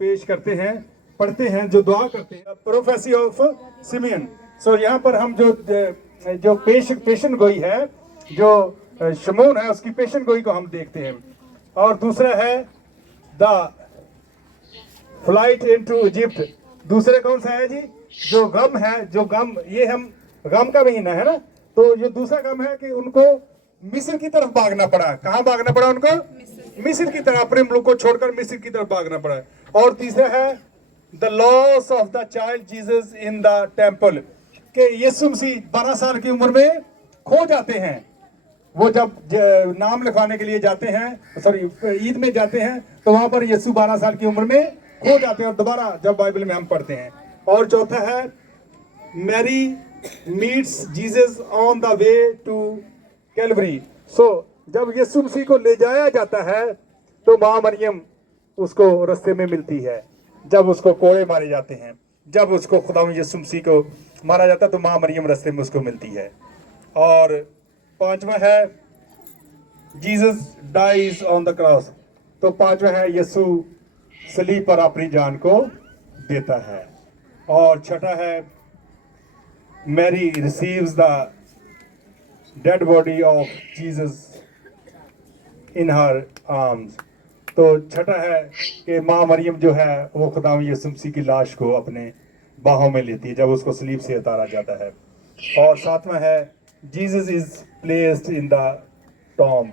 पेश करते हैं, पढ़ते हैं, जो दुआ करते हैं, प्रोफेसी ऑफ सिमियन। सो यहाँ पर हम जो पेशन गोई है, जो शमून है, उसकी पेशन गोई को हम देखते हैं। और दूसरा है द फ्लाइट इनटू इजिप्ट। दूसरे कौन सा है जी? जो गम है, जो गम, ये हम गम का महीना है ना, तो ये दूसरा गम है कि उनको मिस्र की तरफ भागना पड़ा। कहाँ भागना पड़ा उनको? मिस्र की तरफ, अपने मुल्क को छोड़कर मिस्र की तरफ भागना पड़ा। और तीसरा है the loss of the child Jesus in the temple, कि यीशु मसीह 12 साल की उम्र में खो जाते हैं। वो जब नाम लिखवाने के लिए जाते हैं, सॉरी ईद में जाते हैं, तो वहां पर यीशु 12 साल की उम्र में खो जाते हैं, और दोबारा जब बाइबल में हम पढ़ते हैं। और चौथा है Mary meets Jesus on the way to Calvary. So जब यीशु मसीह को ले जाया जाता है तो मां मरियम उसको रास्ते में मिलती है। जब उसको कोड़े मारे जाते हैं, जब उसको खुदा यीशु मसीह को मारा जाता है, तो मां मरियम रास्ते में उसको मिलती है। और पांचवा है Jesus dies on the cross. तो पांचवा है यीशु सलीब पर अपनी जान को देता है। और छठा है Mary receives the dead body of Jesus in her arms. तो छठा है कि माँ मरियम जो है वो खुदा यीशु मसीह की लाश को अपने बाहों में लेती है जब उसको सलीब से उतारा जाता है। और सातवां है Jesus is placed in the Tom.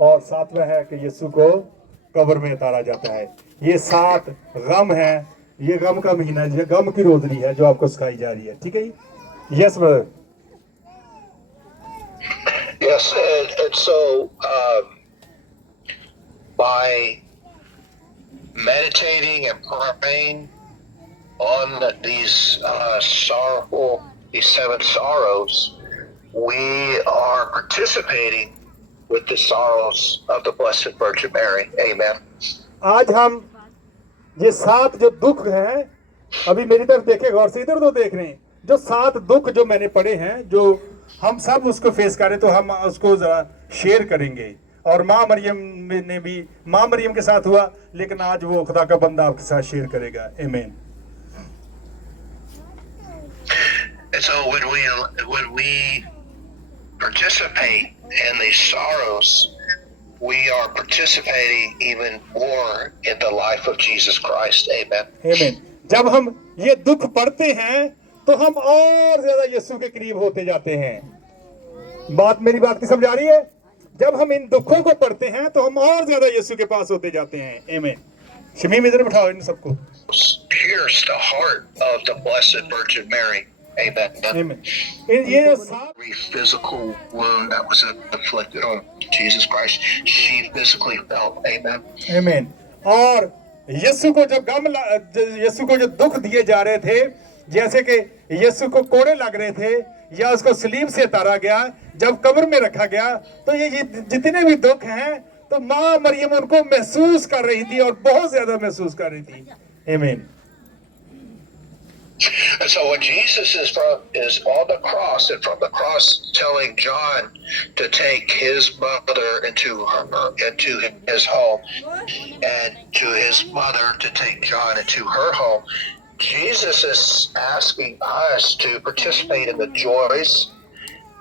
और सातवां है कि यीशु को कब्र में उतारा जाता है। ये 7 गम है, ये गम का महीना, ये गम की रोजनी है जो आपको सिखाई जा रही है। ठीक है जी? Yes brother. Yes, and so by meditating and praying on these these 7 sorrows, we are participating with the sorrows of the Blessed Virgin Mary. Amen. आज हम ये 7 जो दुख हैं, अभी मेरी तरफ देखे गौर से, इधर तो देख रहे हैं, जो 7 दुख जो मैंने पढ़े हैं, जो हम सब उसको फेस करें, तो हम उसको जरा शेयर करेंगे। और माँ मरियम ने भी, माँ मरियम के साथ हुआ, लेकिन आज वो खुदा का बंदा आपके साथ शेयर करेगा। आमीन। And so when we participate in these sorrows, we are participating even more in the life of Jesus Christ. Amen. आमीन। जब हम ये दुख पढ़ते हैं तो हम और ज्यादा यीशु के करीब होते जाते हैं। मेरी बात की समझ आ रही है? जब हम इन दुखों को पढ़ते हैं तो हम और ज्यादा यीशु के पास होते जाते हैं। आमीन। शमीम इधर बिठाओ इन सबको। Pierce the heart of the Blessed Virgin Mary. Amen. Amen. ये Every physical wound that was inflicted on Jesus Christ, she physically felt. Amen. Amen. और यीशु को जो दुख दिए जा रहे थे, जैसे कि यीशु को कोड़े लग रहे थे या उसको सलीब से उतारा गया, जब कब्र में रखा गया, तो ये जितने भी दुख हैं, तो माँ मरियम उनको महसूस कर रही थी और बहुत ज्यादा महसूस कर रही थी। आमीन। And so when Jesus is on the cross, and from the cross telling John to take his mother into his home, and to his mother to take John into her home, Jesus is asking us to participate in the joys,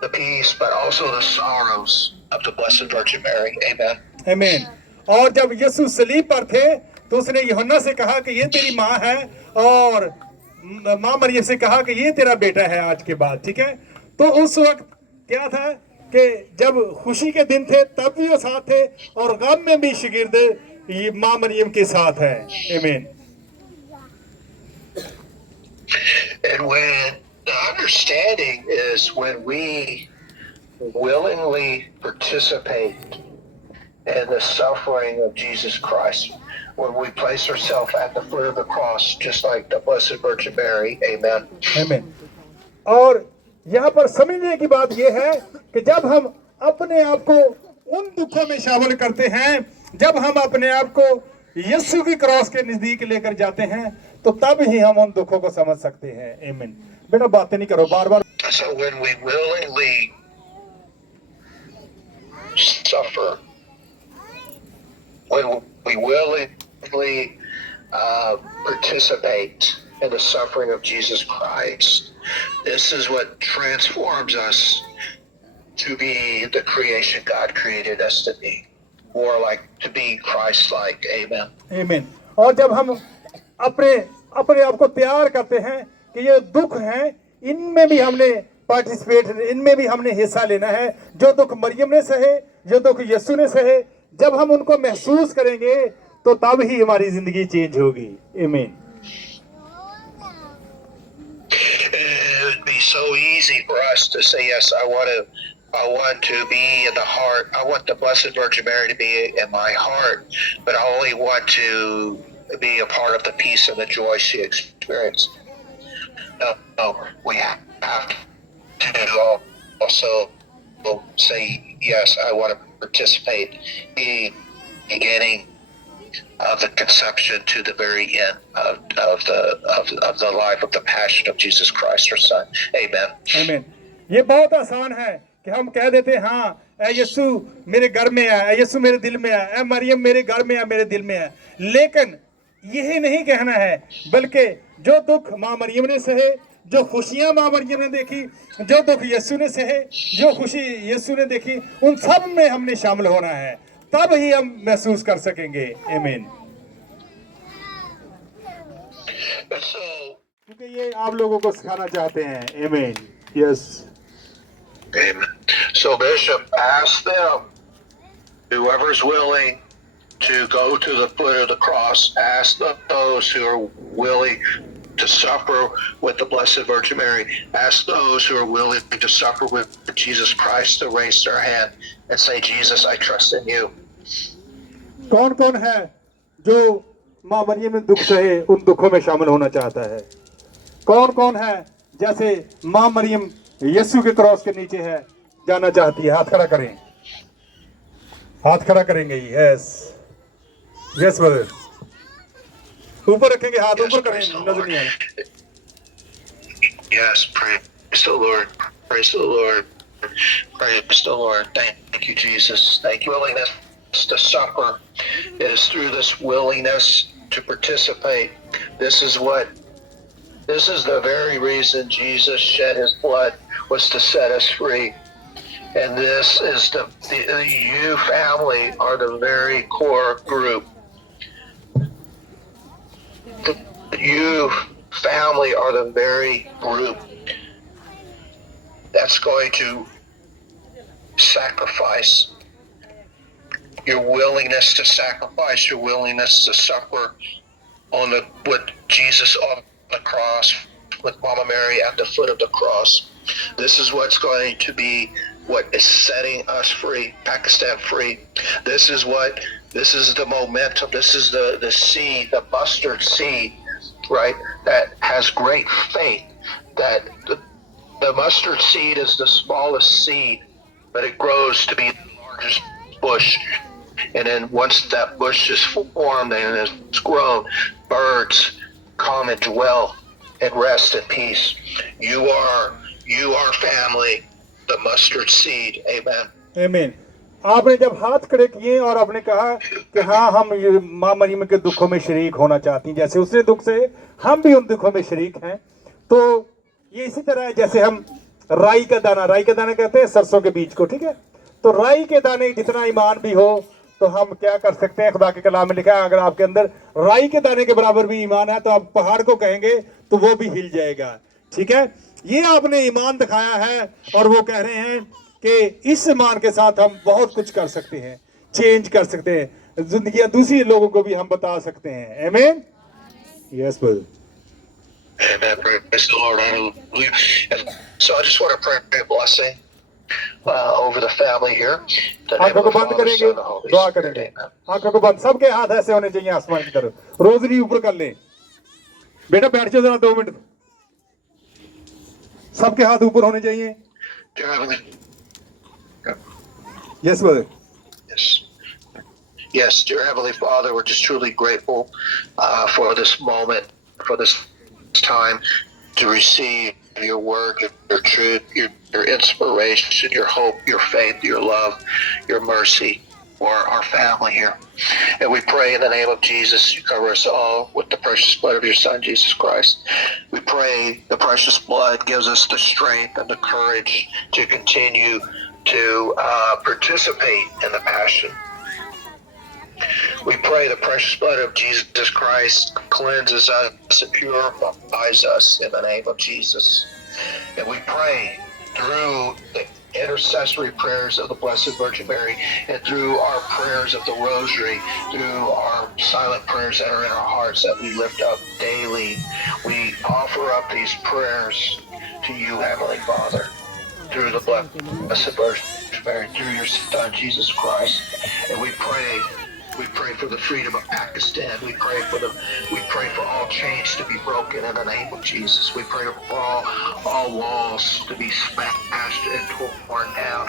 the peace, but also the sorrows of the Blessed Virgin Mary. Amen. Amen. और जब यीशु सलीब पर थे तो उसने यूहन्ना से कहा कि ये तेरी माँ है, और माँ मरियम से कहा कि ये तेरा बेटा है आज के बाद। ठीक है? तो उस वक्त क्या था कि जब खुशी के दिन थे तब भी वो साथ थे, और गम में भी शागिर्द ये माँ मरियम के साथ है। आमीन। And when the understanding is when we willingly participate in the suffering of Jesus Christ, when we place ourselves at the foot of the cross, just like the Blessed Virgin Mary. Amen. Amen. और यहाँ पर समझने की बात यह है कि जब हम अपने आप को उन दुखों में शामिल करते हैं, जब हम अपने आप को यीशु की क्रॉस के नजदीक लेकर जाते हैं, तो तब ही हम उन दुखों को समझ सकते हैं। आमीन। बेटा बातें नहीं करो बार बार। So when we willingly suffer, when we willingly participate in the suffering of Jesus Christ. This is what transforms us to be the creation God created us to be, more like to be Christ-like. Amen. आमीन। और जब हम अपने अपने आप को तैयार करते हैं कि ये दुख हैं, इनमें भी हमने पार्टिसिपेट, इनमें भी हमने हिस्सा लेना है। जो दुख मरियम ने सहे, जो दुख यीशु ने सहे, जब हम उनको महसूस करेंगे तो तब ही हमारी जिंदगी चेंज होगी। आमीन। It would be so easy for us to say, yes, I want to be in the heart. I want the Blessed Virgin Mary to be in my heart, but I only want to be a part of the peace and the joy she experienced. No, we have to also say, yes, I want to participate in the beginning of the conception to the very end of the life of the passion of Jesus Christ, our Son. Amen. आमीन। ये बहुत आसान है कि हम कह देते हैं, हाँ ऐ यीशु मेरे घर में है, ऐ यीशु मेरे दिल में है, ऐ मरियम मेरे घर में है, मेरे दिल में है। लेकिन यही नहीं कहना है, बल्कि जो दुख माँ मरियम ने सहे, जो खुशियां माँ मरियम ने देखी, जो दुख यीशु ने सहे, जो खुशी यीशु ने देखी, उन सब में हमने शामिल होना है, तब ही हम महसूस कर सकेंगे। आमीन। क्योंकि ये आप लोगों को सिखाना चाहते हैं। आमीन। Yes. Amen. So Bishop asked them, whoever's willing to go to the foot of the cross, ask those who are willing to suffer with the Blessed Virgin Mary, ask those who are willing to suffer with Jesus Christ to raise their hand and say, Jesus, I trust in you. कौन कौन है जो माँ मरियम ने दुख सहे उन दुखों में शामिल होना चाहता है? कौन कौन है जैसे माँ मरियम यीशु के क्रॉस के नीचे है, जाना चाहती है? हाथ खड़ा करें, हाथ खड़ा करेंगे। यस यस ब्रदर, ऊपर रखेंगे, हाथ ऊपर करें, नजर नहीं आ रहा। Yes, praise the Lord, praise the Lord, praise the Lord. Thank you, Jesus. Thank you. Willingness to suffer is through this willingness to participate. This is the very reason Jesus shed his blood, was to set us free. And this is the you family are the very core group. You family are the very group that's going to sacrifice. Your willingness to sacrifice, your willingness to suffer with Jesus on the cross, with Mama Mary at the foot of the cross. This is what's going to be what is setting us free, Pakistan free. This is the momentum. This is the seed, the mustard seed, right? That has great faith. That the mustard seed is the smallest seed, but it grows to be the largest bush. And then once that bush is formed and it's grown, birds come and dwell and rest in peace. You are family, the mustard seed. Amen. आमीन। आपने जब हाथ खड़े किए और आपने कहा कि हाँ हम माँ मरियम के दुखों में शरीक होना चाहती हैं, जैसे उसने दुख से हम भी उन दुखों में शरीक हैं, तो ये इसी तरह है जैसे हम राई का दाना कहते हैं सरसों के बीज को, ठीक है? तो राई के दाने जितना ईमान भी हो तो हम क्या कर सकते हैं? खुदा के कलाम में लिखा है, अगर आपके अंदर राई के दाने के बराबर भी ईमान है तो आप पहाड़ को कहेंगे तो वो भी हिल जाएगा। ठीक है, ये आपने ईमान दिखाया है और वो कह रहे हैं कि इस ईमान के साथ हम बहुत कुछ कर सकते हैं, चेंज कर सकते हैं, जिंदगी दूसरी लोगों को भी हम बता सकते हैं। आमीन। Yes brother. Amen. Praise the Lord. Hallelujah. And so I just want to pray a blessing over the family here. आंखों को बंद करेंगे, दुआ करेंगे। आंखों को बंद, सबके हाथ ऐसे होने चाहिए आसमान की तरफ, रोजरी ऊपर कर ले। बेटा बैठ जाओ जरा 2 मिनट, सबके हाथ ऊपर होने चाहिए। Yes, brother. Yes, dear Heavenly Father, we're just truly grateful for this moment, for this time to receive your word, your truth, your inspiration, your hope, your faith, your love, your mercy. for our family here. And we pray in the name of Jesus, you cover us all with the precious blood of your Son, Jesus Christ. We pray the precious blood gives us the strength and the courage to continue to participate in the Passion. We pray the precious blood of Jesus Christ cleanses us and purifies us in the name of Jesus. And we pray through the intercessory prayers of the Blessed Virgin Mary and through our prayers of the Rosary, through our silent prayers that are in our hearts that we lift up daily. We offer up these prayers to you, Heavenly Father, through the Blessed Virgin Mary, through your Son, Jesus Christ. And we pray for the freedom of Pakistan. We pray for all chains to be broken in the name of Jesus. We pray for all walls to be smashed and torn down.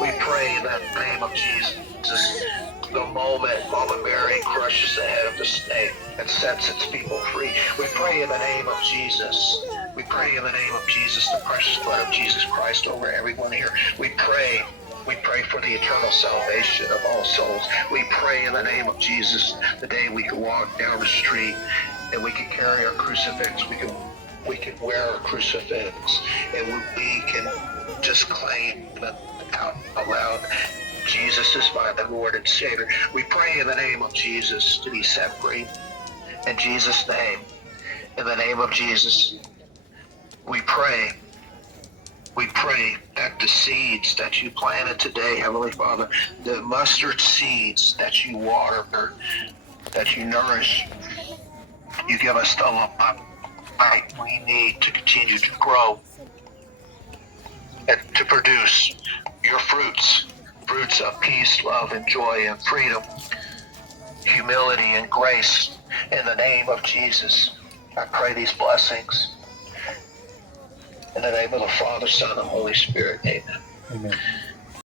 We pray in the name of Jesus. The moment Mama Mary crushes the head of the snake and sets its people free. We pray in the name of Jesus. We pray in the name of Jesus, the precious blood of Jesus Christ over everyone here. We pray for the eternal salvation of all souls. We pray in the name of Jesus, the day we can walk down the street and we can carry our crucifix. We can wear our crucifix and we can just claim out loud, Jesus is my Lord and Savior. We pray in the name of Jesus to be set free. In Jesus' name, in the name of Jesus, we pray that the seeds that you planted today, Heavenly Father, the mustard seeds that you water, that you nourish, you give us the light we need to continue to grow and to produce your fruits of peace, love, and joy, and freedom, humility, and grace. In the name of Jesus, I pray these blessings. In the name of the Father, Son, and Holy Spirit, amen. Amen.